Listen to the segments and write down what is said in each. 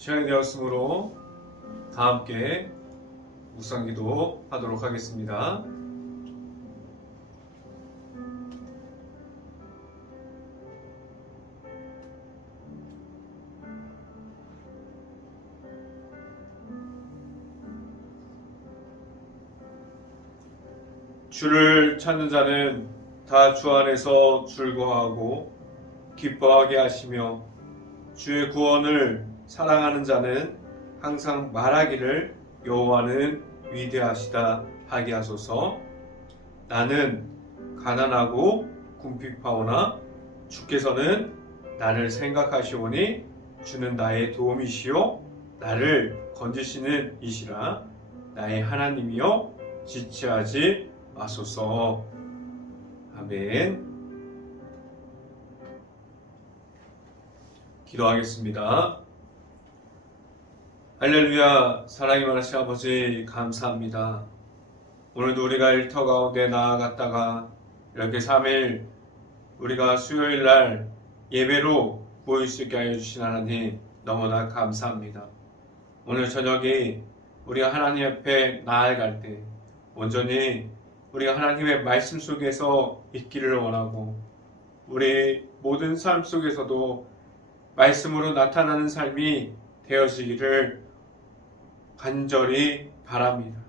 시간이 되었으므로 다 함께 묵상기도 하도록 하겠습니다. 주를 찾는 자는 다 주 안에서 즐거워하고 기뻐하게 하시며 주의 구원을 사랑하는 자는 항상 말하기를 여호와는 위대하시다 하게 하소서. 나는 가난하고 궁핍하오나 주께서는 나를 생각하시오니 주는 나의 도움이시요 나를 건지시는 이시라. 나의 하나님이여 지체하지 마소서. 아멘. 기도하겠습니다. 할렐루야. 사랑이 많으신 아버지 감사합니다. 오늘도 우리가 일터 가운데 나아갔다가 이렇게 3일 우리가 수요일날 예배로 모일 수 있게 하여 주신 하나님 너무나 감사합니다. 오늘 저녁에 우리가 하나님 앞에 나아갈 때 온전히 우리가 하나님의 말씀 속에서 있기를 원하고 우리 모든 삶 속에서도 말씀으로 나타나는 삶이 되어지기를 간절히 바랍니다.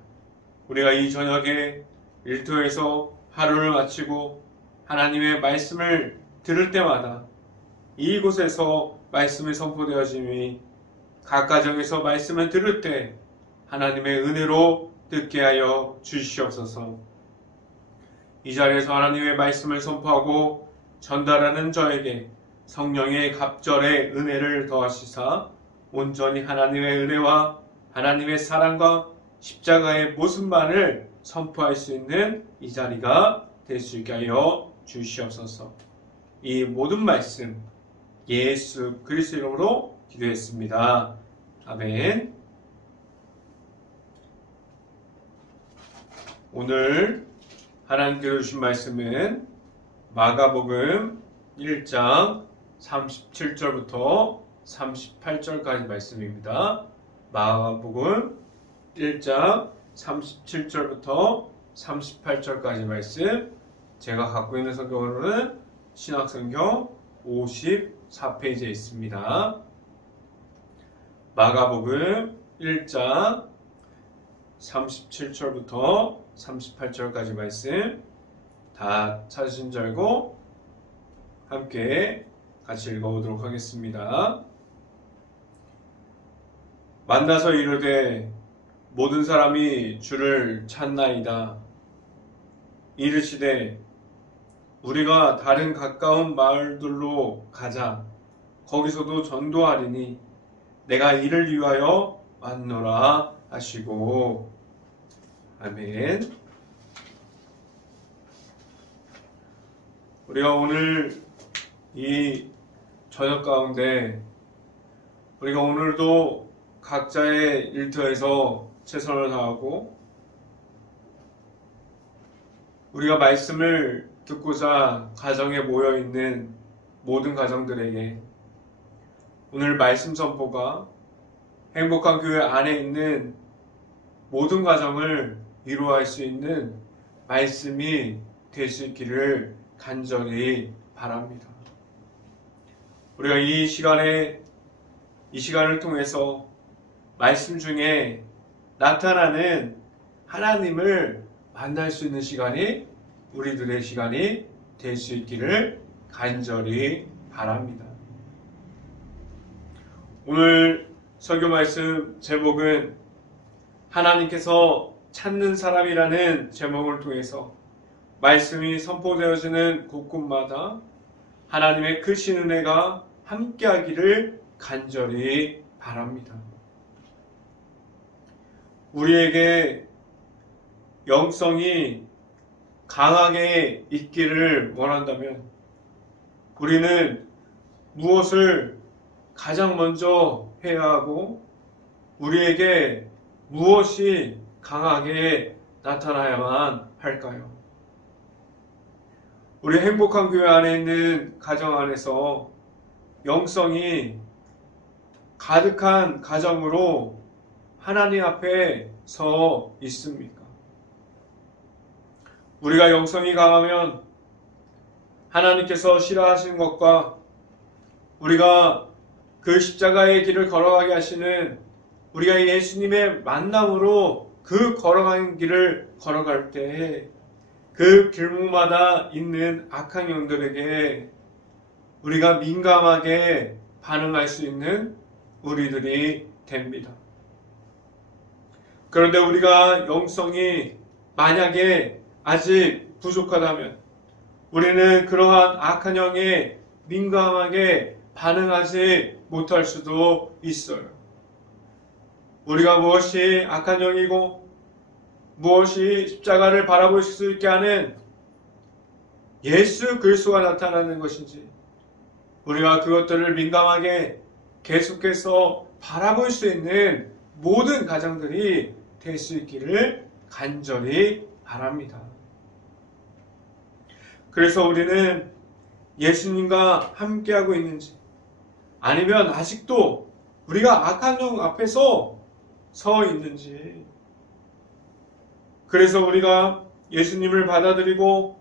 우리가 이 저녁에 일터에서 하루를 마치고 하나님의 말씀을 들을 때마다 이곳에서 말씀이 선포되어짐이 각 가정에서 말씀을 들을 때 하나님의 은혜로 듣게 하여 주시옵소서. 이 자리에서 하나님의 말씀을 선포하고 전달하는 저에게 성령의 갑절의 은혜를 더하시사 온전히 하나님의 은혜와 하나님의 사랑과 십자가의 모습만을 선포할 수 있는 이 자리가 될 수 있게 하여 주시옵소서. 이 모든 말씀 예수 그리스도 이름으로 기도했습니다. 아멘. 오늘 하나님께서 주신 말씀은 마가복음 1장 37절부터 38절까지 말씀입니다. 마가복음 1장 37절부터 38절까지 말씀, 제가 갖고 있는 성경으로는 신약성경 54페이지에 있습니다. 마가복음 1장 37절부터 38절까지 말씀 다 찾으신 줄 알고 함께 같이 읽어보도록 하겠습니다. 만나서 이르되 모든 사람이 주를 찾나이다. 이르시되 우리가 다른 가까운 마을들로 가자. 거기서도 전도하리니 내가 이를 위하여 왔노라 하시고. 아멘. 우리가 오늘 이 저녁 가운데 우리가 오늘도 각자의 일터에서 최선을 다하고 우리가 말씀을 듣고자 가정에 모여있는 모든 가정들에게 오늘 말씀 선포가 행복한 교회 안에 있는 모든 가정을 위로할 수 있는 말씀이 될 수 있기를 간절히 바랍니다. 우리가 이 시간을 통해서 말씀 중에 나타나는 하나님을 만날 수 있는 시간이 우리들의 시간이 될 수 있기를 간절히 바랍니다. 오늘 설교 말씀 제목은 하나님께서 찾는 사람이라는 제목을 통해서 말씀이 선포되어지는 곳곳마다 하나님의 크신 은혜가 함께하기를 간절히 바랍니다. 우리에게 영성이 강하게 있기를 원한다면 우리는 무엇을 가장 먼저 해야 하고 우리에게 무엇이 강하게 나타나야만 할까요? 우리 행복한 교회 안에 있는 가정 안에서 영성이 가득한 가정으로 하나님 앞에 서 있습니까? 우리가 영성이 강하면 하나님께서 싫어하시는 것과 우리가 그 십자가의 길을 걸어가게 하시는 우리가 예수님의 만남으로 그 걸어가는 길을 걸어갈 때 그 길목마다 있는 악한 영들에게 우리가 민감하게 반응할 수 있는 우리들이 됩니다. 그런데 우리가 영성이 만약에 아직 부족하다면 우리는 그러한 악한 영에 민감하게 반응하지 못할 수도 있어요. 우리가 무엇이 악한 영이고 무엇이 십자가를 바라볼 수 있게 하는 예수 그리스도가 나타나는 것인지 우리가 그것들을 민감하게 계속해서 바라볼 수 있는 모든 가정들이 될 수 있기를 간절히 바랍니다. 그래서 우리는 예수님과 함께하고 있는지 아니면 아직도 우리가 악한 영 앞에서 서 있는지 그래서 우리가 예수님을 받아들이고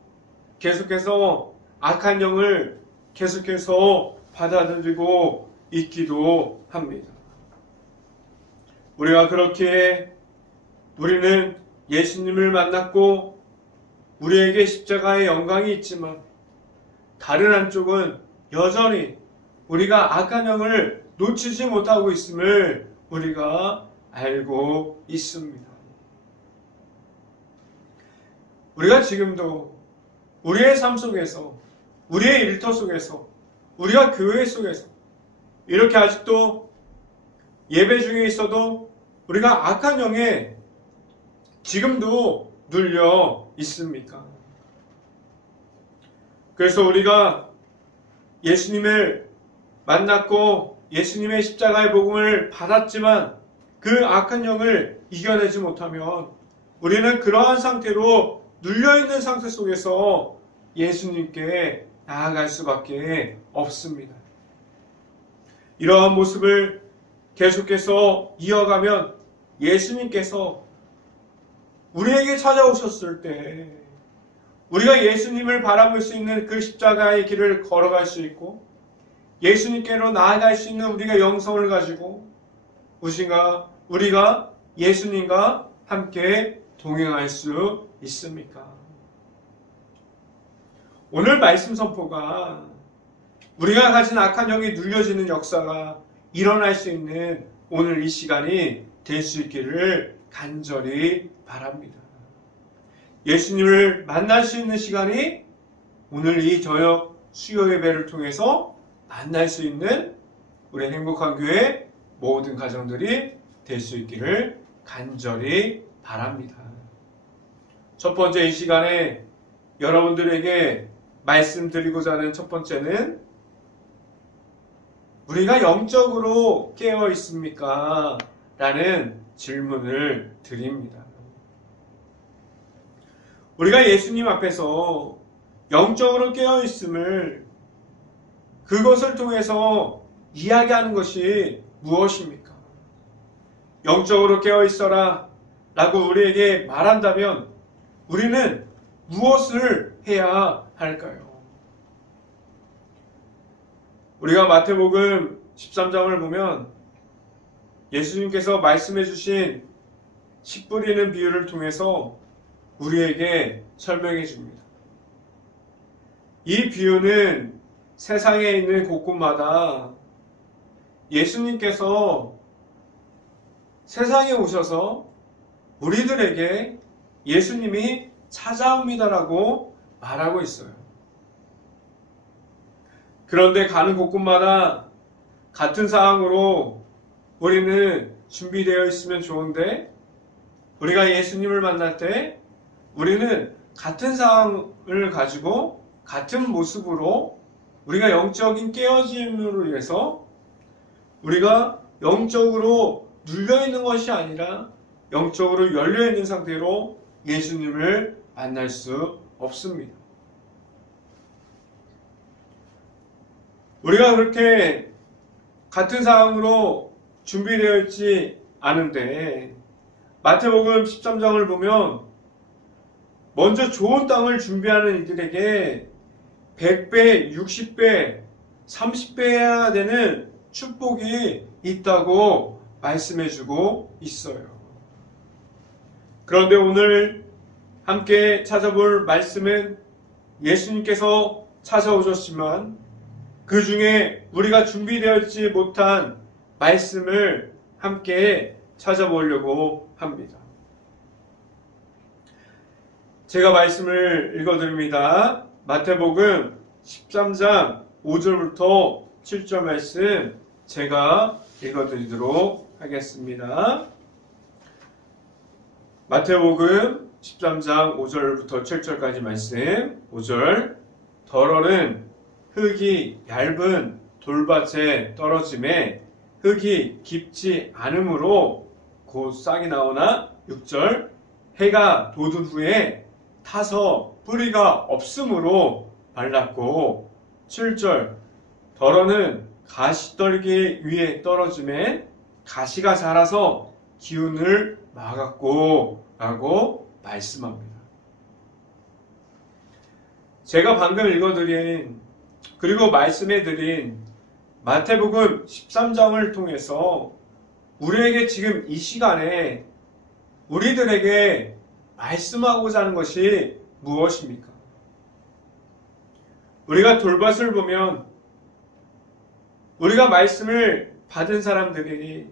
계속해서 악한 영을 계속해서 받아들이고 있기도 합니다. 우리가 그렇게 우리는 예수님을 만났고 우리에게 십자가의 영광이 있지만 다른 한쪽은 여전히 우리가 악한 영을 놓치지 못하고 있음을 우리가 알고 있습니다. 우리가 지금도 우리의 삶 속에서 우리의 일터 속에서 우리가 교회 속에서 이렇게 아직도 예배 중에 있어도 우리가 악한 영에 지금도 눌려 있습니까? 그래서 우리가 예수님을 만났고 예수님의 십자가의 복음을 받았지만 그 악한 영을 이겨내지 못하면 우리는 그러한 상태로 눌려있는 상태 속에서 예수님께 나아갈 수밖에 없습니다. 이러한 모습을 계속해서 이어가면 예수님께서 우리에게 찾아오셨을 때 우리가 예수님을 바라볼 수 있는 그 십자가의 길을 걸어갈 수 있고 예수님께로 나아갈 수 있는 우리가 영성을 가지고 우리가 예수님과 함께 동행할 수 있습니까? 오늘 말씀 선포가 우리가 가진 악한 영이 눌려지는 역사가 일어날 수 있는 오늘 이 시간이 될 수 있기를 간절히 바랍니다. 예수님을 만날 수 있는 시간이 오늘 이 저녁 수요 예배를 통해서 만날 수 있는 우리 행복한 교회 모든 가정들이 될 수 있기를 간절히 바랍니다. 첫 번째 이 시간에 여러분들에게 말씀드리고자 하는 첫 번째는 우리가 영적으로 깨어 있습니까? 라는 질문을 드립니다. 우리가 예수님 앞에서 영적으로 깨어 있음을 그것을 통해서 이야기하는 것이 무엇입니까? 영적으로 깨어 있어라 라고 우리에게 말한다면 우리는 무엇을 해야 할까요? 우리가 마태복음 13장을 보면 예수님께서 말씀해 주신 씨 뿌리는 비유를 통해서 우리에게 설명해 줍니다. 이 비유는 세상에 있는 곳곳마다 예수님께서 세상에 오셔서 우리들에게 예수님이 찾아옵니다라고 말하고 있어요. 그런데 가는 곳곳마다 같은 상황으로 우리는 준비되어 있으면 좋은데 우리가 예수님을 만날 때 우리는 같은 상황을 가지고 같은 모습으로 우리가 영적인 깨어짐으로 인해서 우리가 영적으로 눌려있는 것이 아니라 영적으로 열려있는 상태로 예수님을 만날 수 없습니다. 우리가 그렇게 같은 상황으로 준비되어 있지 않은데 마태복음 13장을 보면 먼저 좋은 땅을 준비하는 이들에게 100배, 60배, 30배야 되는 축복이 있다고 말씀해주고 있어요. 그런데 오늘 함께 찾아볼 말씀은 예수님께서 찾아오셨지만 그 중에 우리가 준비되어 있지 못한 말씀을 함께 찾아보려고 합니다. 제가 말씀을 읽어드립니다. 마태복음 13장 5절부터 7절 말씀 제가 읽어드리도록 하겠습니다. 마태복음 13장 5절부터 7절까지 말씀. 5절. 덜어는 흙이 얇은 돌밭에 떨어짐에 흙이 깊지 않으므로 곧 싹이 나오나. 6절. 해가 돋은 후에 타서 뿌리가 없으므로 말랐고. 7절. 덜어는 가시떨기 위에 떨어짐에 가시가 자라서 기운을 막았고 라고 말씀합니다. 제가 방금 읽어드린 그리고 말씀해드린 마태복음 13장을 통해서 우리에게 지금 이 시간에 우리들에게 말씀하고자 하는 것이 무엇입니까? 우리가 돌밭을 보면 우리가 말씀을 받은 사람들이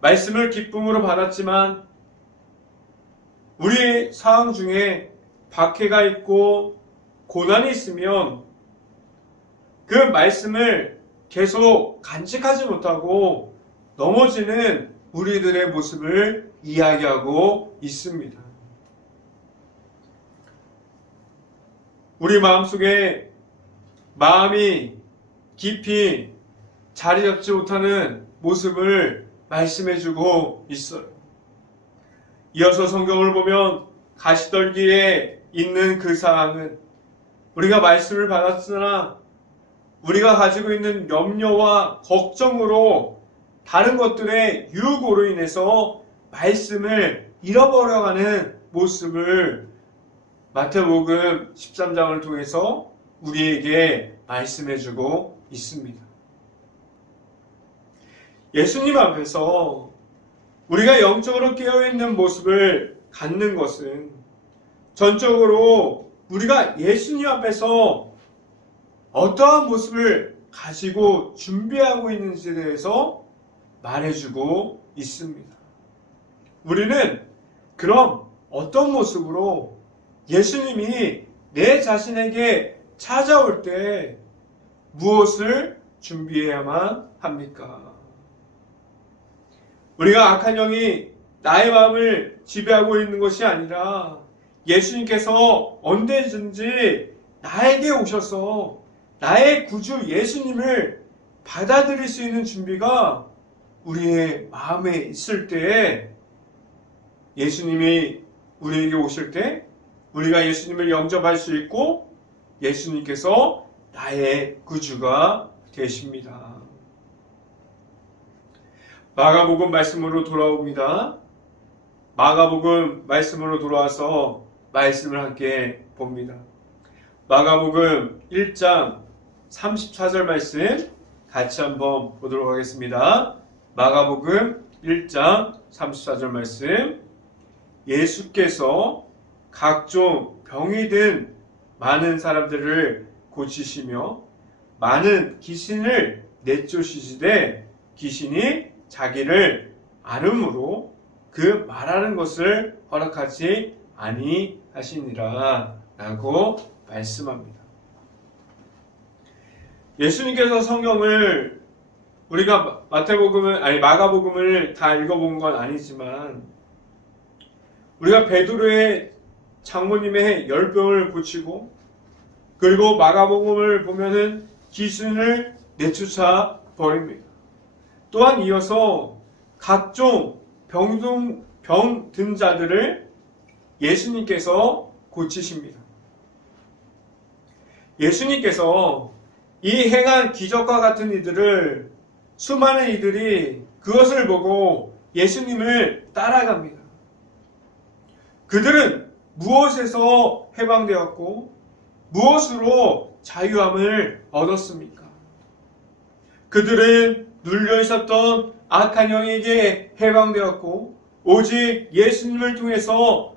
말씀을 기쁨으로 받았지만 우리 상황 중에 박해가 있고 고난이 있으면 그 말씀을 계속 간직하지 못하고 넘어지는 우리들의 모습을 이야기하고 있습니다. 우리 마음속에 마음이 깊이 자리 잡지 못하는 모습을 말씀해주고 있어요. 이어서 성경을 보면 가시떨기에 있는 그 사항은 우리가 말씀을 받았으나 우리가 가지고 있는 염려와 걱정으로 다른 것들의 유혹으로 인해서 말씀을 잃어버려가는 모습을 마태복음 13장을 통해서 우리에게 말씀해주고 있습니다. 예수님 앞에서 우리가 영적으로 깨어있는 모습을 갖는 것은 전적으로 우리가 예수님 앞에서 어떠한 모습을 가지고 준비하고 있는지에 대해서 말해주고 있습니다. 우리는 그럼 어떤 모습으로 예수님이 내 자신에게 찾아올 때 무엇을 준비해야만 합니까? 우리가 악한 영이 나의 마음을 지배하고 있는 것이 아니라 예수님께서 언제든지 나에게 오셔서 나의 구주 예수님을 받아들일 수 있는 준비가 우리의 마음에 있을 때에 예수님이 우리에게 오실 때 우리가 예수님을 영접할 수 있고 예수님께서 나의 구주가 되십니다. 마가복음 말씀으로 돌아옵니다. 마가복음 말씀으로 돌아와서 말씀을 함께 봅니다. 마가복음 1장 34절 말씀 같이 한번 보도록 하겠습니다. 마가복음 1장 34절 말씀. 예수께서 각종 병이 든 많은 사람들을 고치시며 많은 귀신을 내쫓으시되 귀신이 자기를 앓음으로 그 말하는 것을 허락하지 아니하시니라 라고 말씀합니다. 예수님께서 성경을 우리가 마가복음을 다 읽어본 건 아니지만 우리가 베드로의 장모님의 열병을 고치고 그리고 마가복음을 보면은 귀신을 내쫓아 버립니다. 또한 이어서 각종 병든 자들을 예수님께서 고치십니다. 예수님께서 이 행한 기적과 같은 이들을 수많은 이들이 그것을 보고 예수님을 따라갑니다. 그들은 무엇에서 해방되었고 무엇으로 자유함을 얻었습니까? 그들은 눌려 있었던 악한 영에게 해방되었고 오직 예수님을 통해서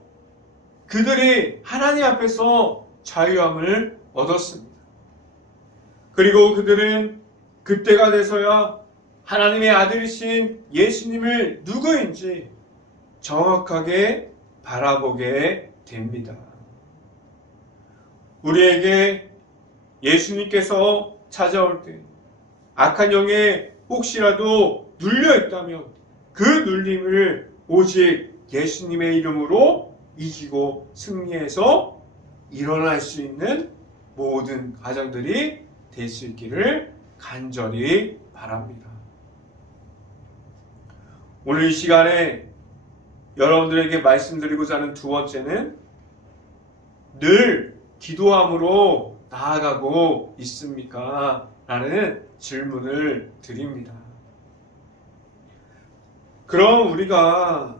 그들이 하나님 앞에서 자유함을 얻었습니다. 그리고 그들은 그때가 돼서야 하나님의 아들이신 예수님을 누구인지 정확하게 바라보게 됩니다. 우리에게 예수님께서 찾아올 때 악한 영에 혹시라도 눌려 있다면 그 눌림을 오직 예수님의 이름으로 이기고 승리해서 일어날 수 있는 모든 가정들이 될 수 있기를 간절히 바랍니다. 오늘 이 시간에 여러분들에게 말씀드리고자 하는 두 번째는 늘 기도함으로 나아가고 있습니까? 라는 질문을 드립니다. 그럼 우리가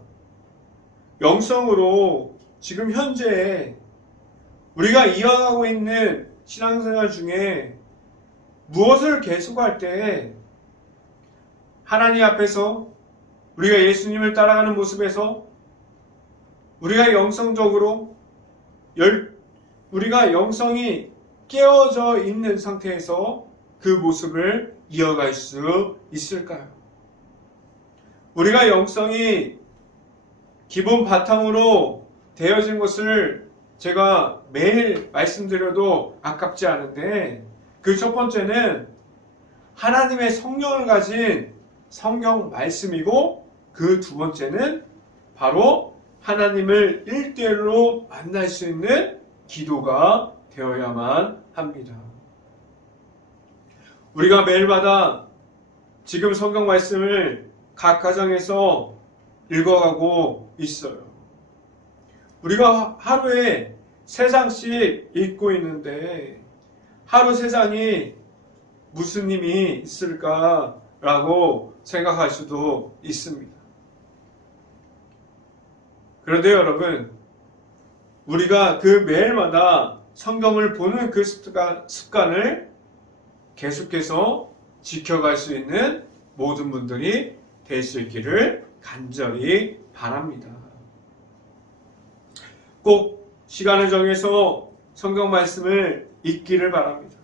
영성으로 지금 현재 우리가 이어가고 있는 신앙생활 중에 무엇을 계속할 때 하나님 앞에서 우리가 예수님을 따라가는 모습에서 우리가 영성적으로 우리가 영성이 깨어져 있는 상태에서 그 모습을 이어갈 수 있을까요? 우리가 영성이 기본 바탕으로 되어진 것을 제가 매일 말씀드려도 아깝지 않은데 그 첫 번째는 하나님의 성령을 가진 성경 말씀이고 그 두 번째는 바로 하나님을 1대1로 만날 수 있는 기도가 되어야만 합니다. 우리가 매일마다 지금 성경 말씀을 각 가정에서 읽어가고 있어요. 우리가 하루에 3장씩 읽고 있는데 하루 3장이 무슨 힘이 있을까라고 생각할 수도 있습니다. 그런데 여러분, 우리가 그 매일마다 성경을 보는 그 습관을 계속해서 지켜갈 수 있는 모든 분들이 될 수 있기를 간절히 바랍니다. 꼭 시간을 정해서 성경 말씀을 읽기를 바랍니다.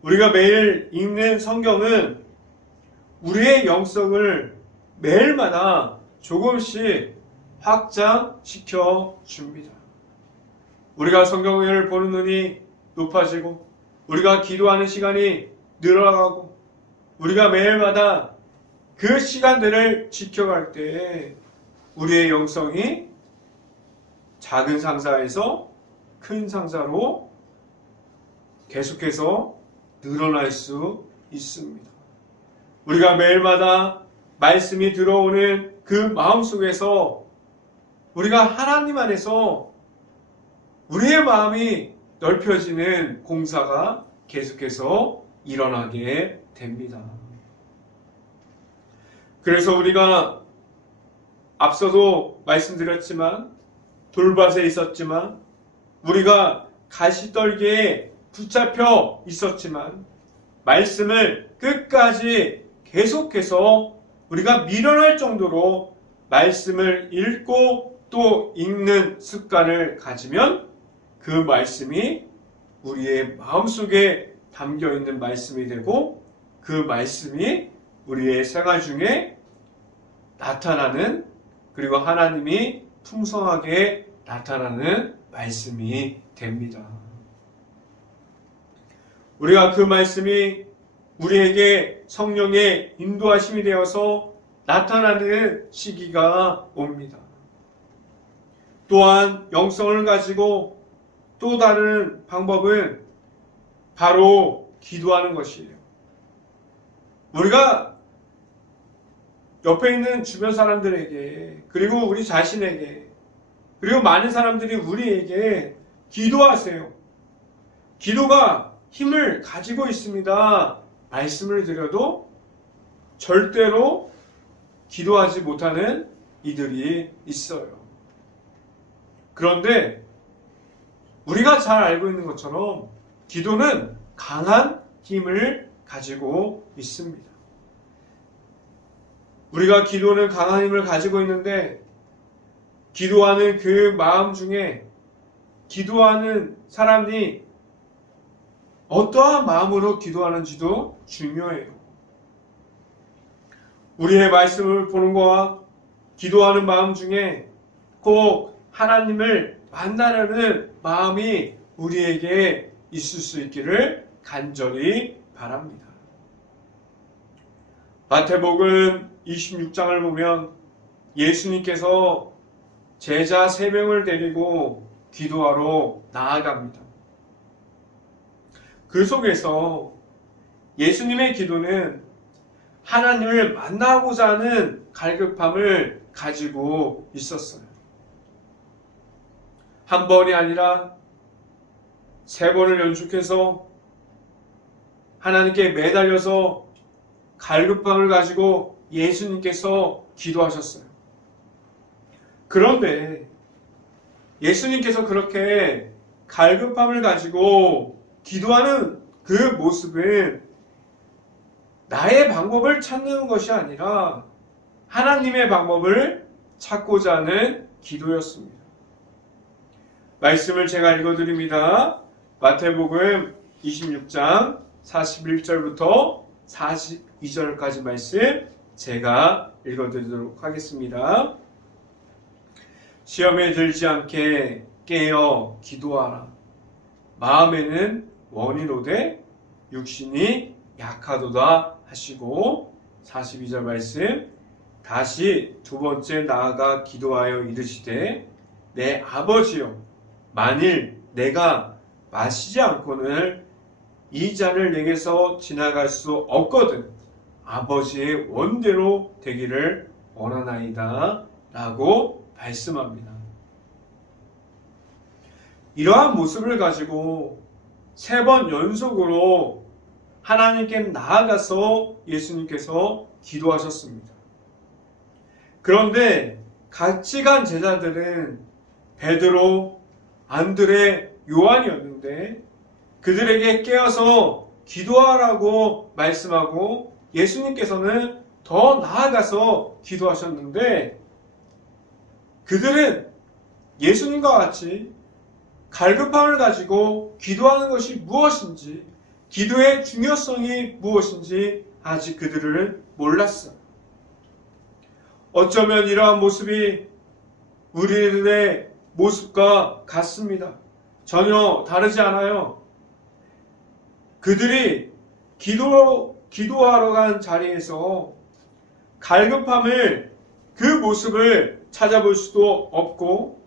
우리가 매일 읽는 성경은 우리의 영성을 매일마다 조금씩 확장시켜 줍니다. 우리가 성경을 보는 눈이 높아지고 우리가 기도하는 시간이 늘어나고 우리가 매일마다 그 시간들을 지켜갈 때 우리의 영성이 작은 상사에서 큰 상사로 계속해서 늘어날 수 있습니다. 우리가 매일마다 말씀이 들어오는 그 마음속에서 우리가 하나님 안에서 우리의 마음이 넓혀지는 공사가 계속해서 일어나게 됩니다. 그래서 우리가 앞서도 말씀드렸지만 돌밭에 있었지만 우리가 가시떨기에 붙잡혀 있었지만 말씀을 끝까지 계속해서 우리가 밀어낼 정도로 말씀을 읽고 또 읽는 습관을 가지면 그 말씀이 우리의 마음속에 담겨있는 말씀이 되고 그 말씀이 우리의 생활 중에 나타나는 그리고 하나님이 풍성하게 나타나는 말씀이 됩니다. 우리가 그 말씀이 우리에게 성령의 인도하심이 되어서 나타나는 시기가 옵니다. 또한 영성을 가지고 또 다른 방법은 바로 기도하는 것이에요. 우리가 옆에 있는 주변 사람들에게 그리고 우리 자신에게 그리고 많은 사람들이 우리에게 기도하세요. 기도가 힘을 가지고 있습니다. 말씀을 드려도 절대로 기도하지 못하는 이들이 있어요. 그런데 우리가 잘 알고 있는 것처럼 기도는 강한 힘을 가지고 있습니다. 우리가 기도는 강한 힘을 가지고 있는데 기도하는 그 마음 중에 기도하는 사람이 어떠한 마음으로 기도하는지도 중요해요. 우리의 말씀을 보는 것과 기도하는 마음 중에 꼭 하나님을 만나려는 마음이 우리에게 있을 수 있기를 간절히 바랍니다. 마태복음 26장을 보면 예수님께서 제자 3명을 데리고 기도하러 나아갑니다. 그 속에서 예수님의 기도는 하나님을 만나고자 하는 갈급함을 가지고 있었어요. 한 번이 아니라 3번을 연속해서 하나님께 매달려서 갈급함을 가지고 예수님께서 기도하셨어요. 그런데 예수님께서 그렇게 갈급함을 가지고 기도하는 그 모습은 나의 방법을 찾는 것이 아니라 하나님의 방법을 찾고자 하는 기도였습니다. 말씀을 제가 읽어드립니다. 마태복음 26장 41절부터 42절까지 말씀 제가 읽어드리도록 하겠습니다. 시험에 들지 않게 깨어 기도하라. 마음에는 원이 오되 육신이 약하도다 하시고 42절 말씀 다시 2번째 나아가 기도하여 이르시되 내 아버지여 만일 내가 마시지 않고는 이 잔을 내게서 지나갈 수 없거든 아버지의 원대로 되기를 원하나이다 라고 말씀합니다. 이러한 모습을 가지고 3번 연속으로 하나님께 나아가서 예수님께서 기도하셨습니다. 그런데 같이 간 제자들은 베드로, 안드레, 요한이었는데 그들에게 깨어서 기도하라고 말씀하고 예수님께서는 더 나아가서 기도하셨는데 그들은 예수님과 같이 갈급함을 가지고 기도하는 것이 무엇인지 기도의 중요성이 무엇인지 아직 그들은 몰랐어요. 어쩌면 이러한 모습이 우리들의 모습과 같습니다. 전혀 다르지 않아요. 그들이 기도하러 간 자리에서 갈급함을 그 모습을 찾아볼 수도 없고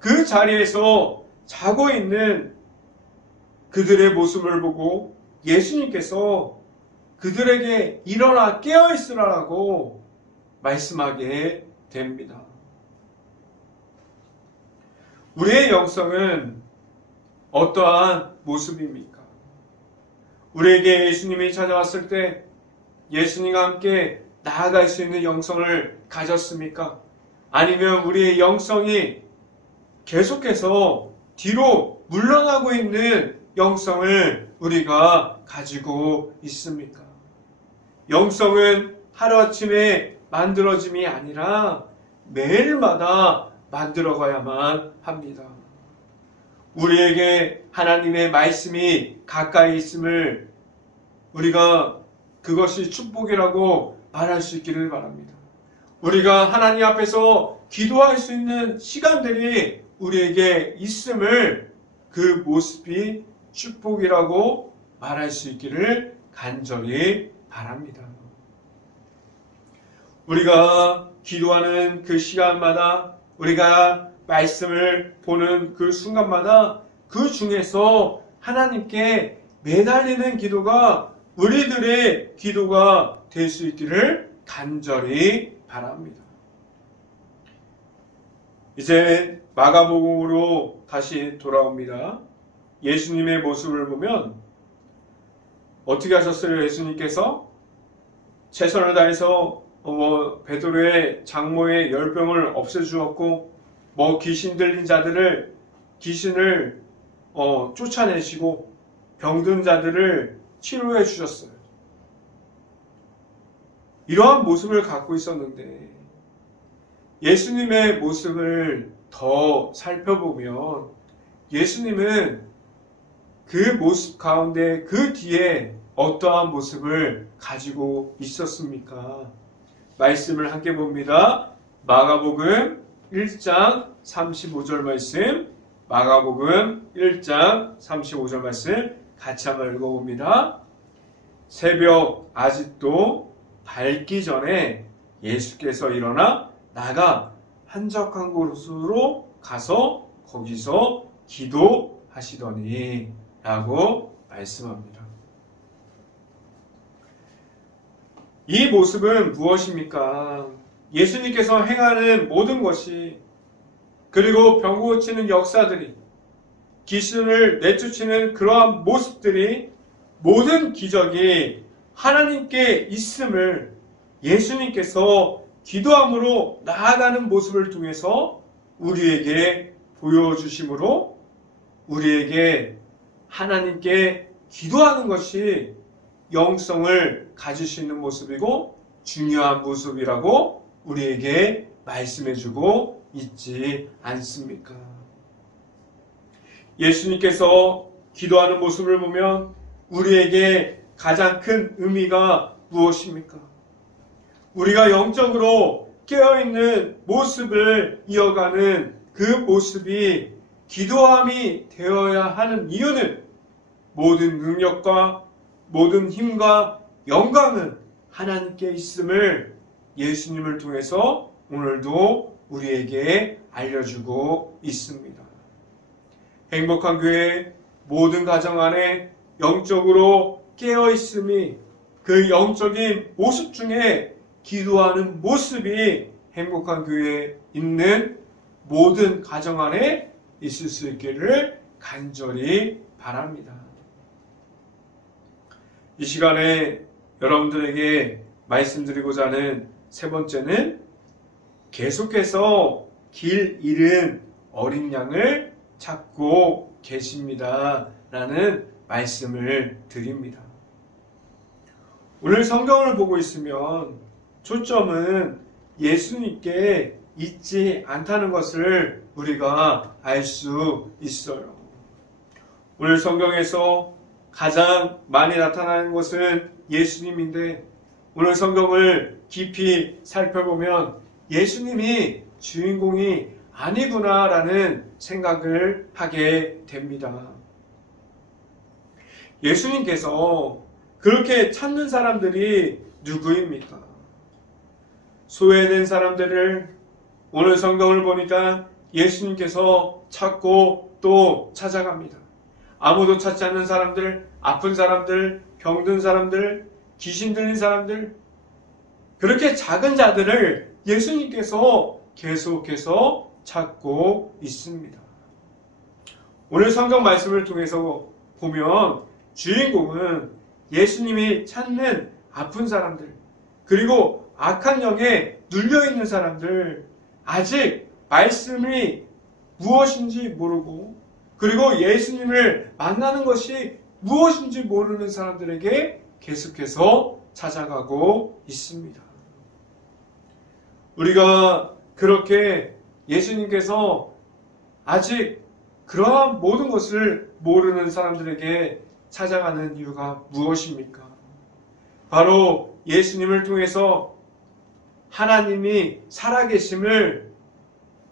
그 자리에서 자고 있는 그들의 모습을 보고 예수님께서 그들에게 일어나 깨어있으라고 말씀하게 됩니다. 우리의 영성은 어떠한 모습입니까? 우리에게 예수님이 찾아왔을 때 예수님과 함께 나아갈 수 있는 영성을 가졌습니까? 아니면 우리의 영성이 계속해서 뒤로 물러나고 있는 영성을 우리가 가지고 있습니까? 영성은 하루아침에 만들어짐이 아니라 매일마다 만들어가야만 합니다. 우리에게 하나님의 말씀이 가까이 있음을 우리가 그것이 축복이라고 말할 수 있기를 바랍니다. 우리가 하나님 앞에서 기도할 수 있는 시간들이 우리에게 있음을 그 모습이 축복이라고 말할 수 있기를 간절히 바랍니다. 우리가 기도하는 그 시간마다 우리가 말씀을 보는 그 순간마다 그 중에서 하나님께 매달리는 기도가 우리들의 기도가 될 수 있기를 간절히 바랍니다. 이제 마가복음으로 다시 돌아옵니다. 예수님의 모습을 보면 어떻게 하셨어요? 예수님께서 최선을 다해서 베드로의 장모의 열병을 없애주었고, 귀신 들린 자들을, 귀신을 쫓아내시고 병든 자들을 치료해 주셨어요. 이러한 모습을 갖고 있었는데, 예수님의 모습을 더 살펴보면 예수님은 그 모습 가운데 그 뒤에 어떠한 모습을 가지고 있었습니까? 말씀을 함께 봅니다. 마가복음 1장 35절 말씀, 마가복음 1장 35절 말씀 같이 한번 읽어봅니다. 새벽 아직도 밝기 전에 예수께서 일어나 나가 한적한 곳으로 가서 거기서 기도하시더니 라고 말씀합니다. 이 모습은 무엇입니까? 예수님께서 행하는 모든 것이, 그리고 병 고치는 역사들이, 귀신을 내쫓는 그러한 모습들이, 모든 기적이 하나님께 있음을 예수님께서 기도함으로 나아가는 모습을 통해서 우리에게 보여주심으로 우리에게 하나님께 기도하는 것이 영성을 가질 수 있는 모습이고 중요한 모습이라고 우리에게 말씀해주고 있지 않습니까? 예수님께서 기도하는 모습을 보면 우리에게 가장 큰 의미가 무엇입니까? 우리가 영적으로 깨어있는 모습을 이어가는 그 모습이 기도함이 되어야 하는 이유는 모든 능력과 모든 힘과 영광은 하나님께 있음을 예수님을 통해서 오늘도 우리에게 알려주고 있습니다. 행복한 교회 모든 가정 안에 영적으로 깨어있음이, 그 영적인 모습 중에 기도하는 모습이 행복한 교회에 있는 모든 가정 안에 있을 수 있기를 간절히 바랍니다. 이 시간에 여러분들에게 말씀드리고자 하는 세 번째는 계속해서 길 잃은 어린 양을 찾고 계십니다 라는 말씀을 드립니다. 오늘 성경을 보고 있으면 초점은 예수님께 있지 않다는 것을 우리가 알 수 있어요. 오늘 성경에서 가장 많이 나타나는 것은 예수님인데, 오늘 성경을 깊이 살펴보면 예수님이 주인공이 아니구나라는 생각을 하게 됩니다. 예수님께서 그렇게 찾는 사람들이 누구입니까? 소외된 사람들을 오늘 성경을 보니까 예수님께서 찾고 또 찾아갑니다. 아무도 찾지 않는 사람들, 아픈 사람들, 병든 사람들, 귀신 들린 사람들, 그렇게 작은 자들을 예수님께서 계속해서 찾고 있습니다. 오늘 성경 말씀을 통해서 보면 주인공은 예수님이 찾는 아픈 사람들, 그리고 악한 영에 눌려있는 사람들, 아직 말씀이 무엇인지 모르고, 그리고 예수님을 만나는 것이 무엇인지 모르는 사람들에게 계속해서 찾아가고 있습니다. 우리가 그렇게 예수님께서 아직 그러한 모든 것을 모르는 사람들에게 찾아가는 이유가 무엇입니까? 바로 예수님을 통해서 하나님이 살아계심을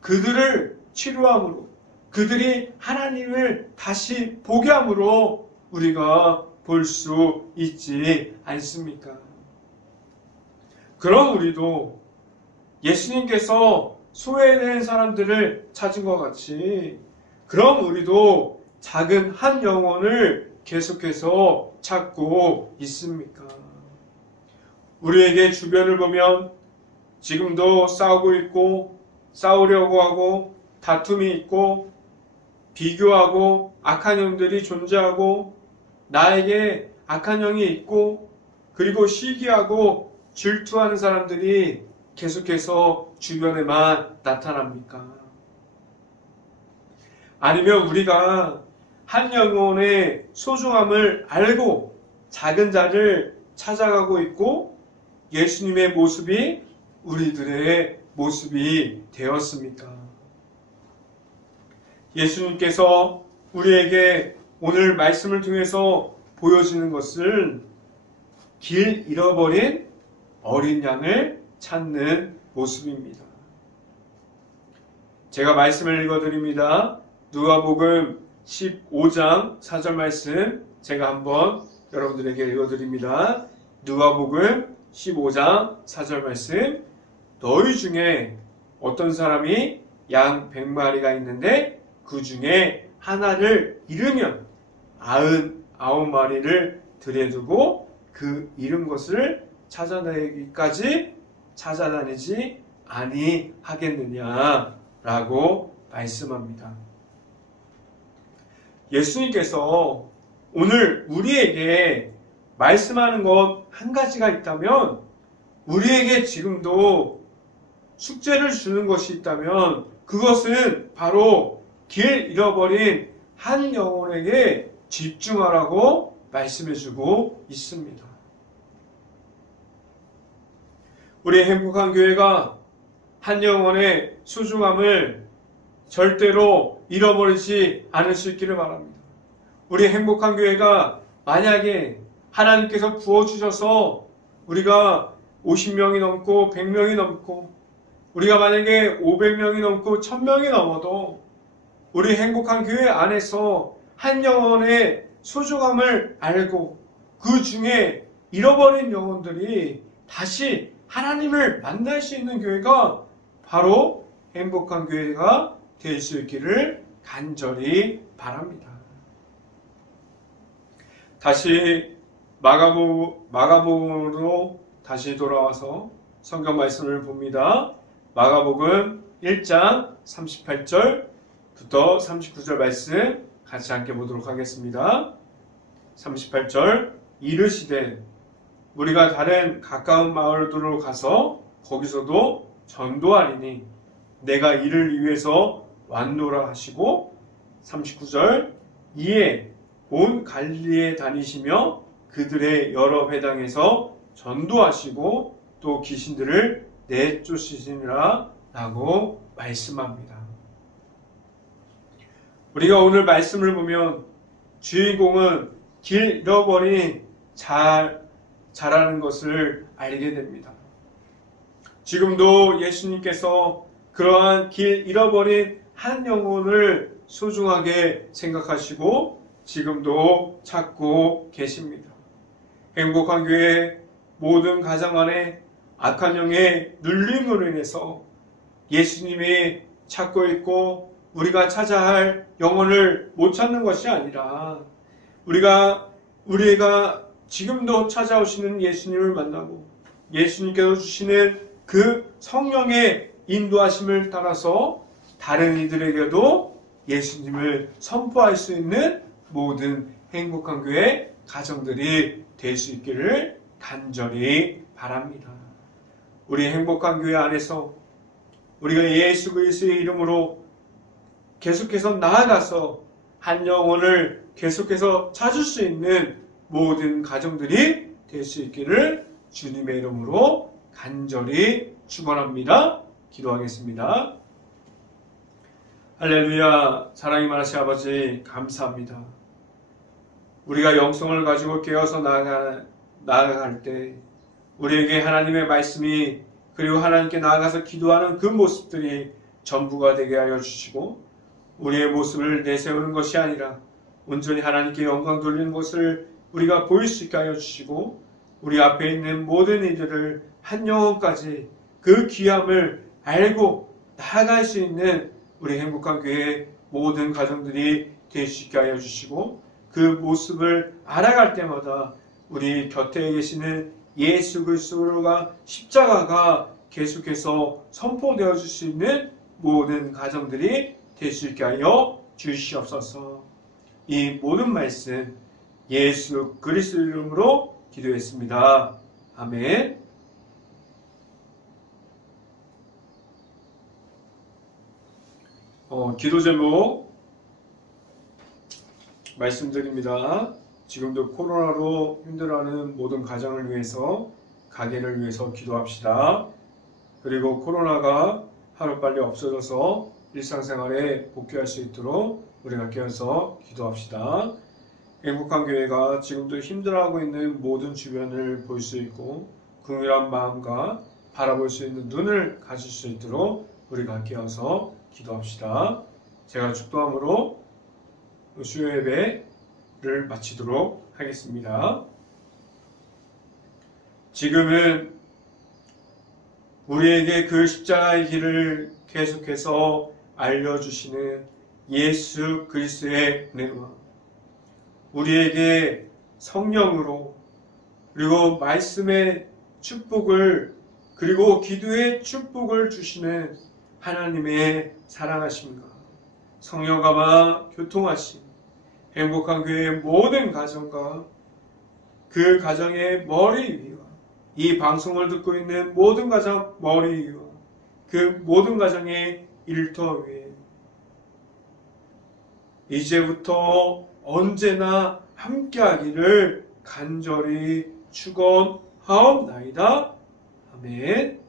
그들을 치료함으로, 그들이 하나님을 다시 보게 함으로 우리가 볼 수 있지 않습니까? 그럼 우리도 예수님께서 소외된 사람들을 찾은 것 같이, 그럼 우리도 작은 한 영혼을 계속해서 찾고 있습니까? 우리에게 주변을 보면 지금도 싸우고 있고, 싸우려고 하고, 다툼이 있고, 비교하고, 악한 영들이 존재하고, 나에게 악한 영이 있고, 그리고 시기하고 질투하는 사람들이 계속해서 주변에만 나타납니까? 아니면 우리가 한 영혼의 소중함을 알고 작은 자를 찾아가고 있고 예수님의 모습이 우리들의 모습이 되었습니까? 예수님께서 우리에게 오늘 말씀을 통해서 보여주는 것은 길 잃어버린 어린 양을 찾는 모습입니다. 제가 말씀을 읽어드립니다. 누가복음 15장 4절 말씀 제가 한번 여러분들에게 읽어드립니다. 누가복음 15장 4절 말씀 너희 중에 어떤 사람이 양 100마리가 있는데 그 중에 하나를 잃으면 99마리를 들여두고 그 잃은 것을 찾아내기까지 찾아다니지 아니하겠느냐라고 말씀합니다. 예수님께서 오늘 우리에게 말씀하는 것 한 가지가 있다면 우리에게 지금도 숙제를 주는 것이 있다면 그것은 바로 길 잃어버린 한 영혼에게 집중하라고 말씀해주고 있습니다. 우리 행복한 교회가 한 영혼의 소중함을 절대로 잃어버리지 않을 수 있기를 바랍니다. 우리 행복한 교회가 만약에 하나님께서 부어주셔서 우리가 50명이 넘고 100명이 넘고 우리가 만약에 500명이 넘고 1000명이 넘어도 우리 행복한 교회 안에서 한 영혼의 소중함을 알고 그 중에 잃어버린 영혼들이 다시 하나님을 만날 수 있는 교회가 바로 행복한 교회가 될 수 있기를 간절히 바랍니다. 다시 마가복음으로 다시 돌아와서 성경 말씀을 봅니다. 마가복음 1장 38절부터 39절 말씀 같이 함께 보도록 하겠습니다. 38절 이르시되 우리가 다른 가까운 마을들로 가서 거기서도 전도하리니 내가 이를 위해서 왔노라 하시고 39절 이에 온 갈릴리에 다니시며 그들의 여러 회당에서 전도하시고 또 귀신들을 내쫓으시니라 라고 말씀합니다. 우리가 오늘 말씀을 보면 주인공은 길 잃어버린 자라는 것을 알게 됩니다. 지금도 예수님께서 그러한 길 잃어버린 한 영혼을 소중하게 생각하시고 지금도 찾고 계십니다. 행복한 교회 모든 가정 안에 악한 영의 눌림으로 인해서 예수님이 찾고 있고 우리가 찾아야 할 영혼을 못 찾는 것이 아니라 우리가 지금도 찾아오시는 예수님을 만나고 예수님께서 주시는 그 성령의 인도하심을 따라서 다른 이들에게도 예수님을 선포할 수 있는 모든 행복한 교회 가정들이 될 수 있기를 간절히 바랍니다. 우리 행복한 교회 안에서 우리가 예수 그리스도의 이름으로 계속해서 나아가서 한 영혼을 계속해서 찾을 수 있는 모든 가정들이 될 수 있기를 주님의 이름으로 간절히 축원합니다. 기도하겠습니다. 할렐루야. 사랑이 많으신 아버지 감사합니다. 우리가 영성을 가지고 깨어서 나아갈 때 우리에게 하나님의 말씀이 그리고 하나님께 나아가서 기도하는 그 모습들이 전부가 되게 하여 주시고 우리의 모습을 내세우는 것이 아니라 온전히 하나님께 영광 돌리는 것을 우리가 보일 수 있게 하여 주시고 우리 앞에 있는 모든 이들을 한 영혼까지 그 귀함을 알고 나아갈 수 있는 우리 행복한 교회의 모든 가정들이 될 수 있게 하여 주시고 그 모습을 알아갈 때마다 우리 곁에 계시는 예수 그리스도가 십자가가 계속해서 선포되어 줄 수 있는 모든 가정들이 될 수 있게 하여 주시옵소서. 이 모든 말씀 예수 그리스도 이름으로 기도했습니다. 아멘. 기도 제목 말씀드립니다. 지금도 코로나로 힘들어하는 모든 가정을 위해서, 가게를 위해서 기도합시다. 그리고 코로나가 하루빨리 없어져서 일상생활에 복귀할 수 있도록 우리가 깨어서 기도합시다. 행복한 교회가 지금도 힘들어하고 있는 모든 주변을 볼 수 있고 긍휼한 마음과 바라볼 수 있는 눈을 가질 수 있도록 우리가 깨어서 기도합시다. 제가 축도함으로 수요 예배를 마치도록 하겠습니다. 지금은 우리에게 그 십자가의 길을 계속해서 알려주시는 예수 그리스도의 은혜와 우리에게 성령으로 그리고 말씀의 축복을 그리고 기도의 축복을 주시는 하나님의 사랑하심과 성령과만 교통하심 행복한 교회의 모든 가정과 그 가정의 머리 위와 이 방송을 듣고 있는 모든 가정 머리 위와 그 모든 가정의 일터 위에 이제부터 언제나 함께하기를 간절히 축원하옵나이다. 아멘.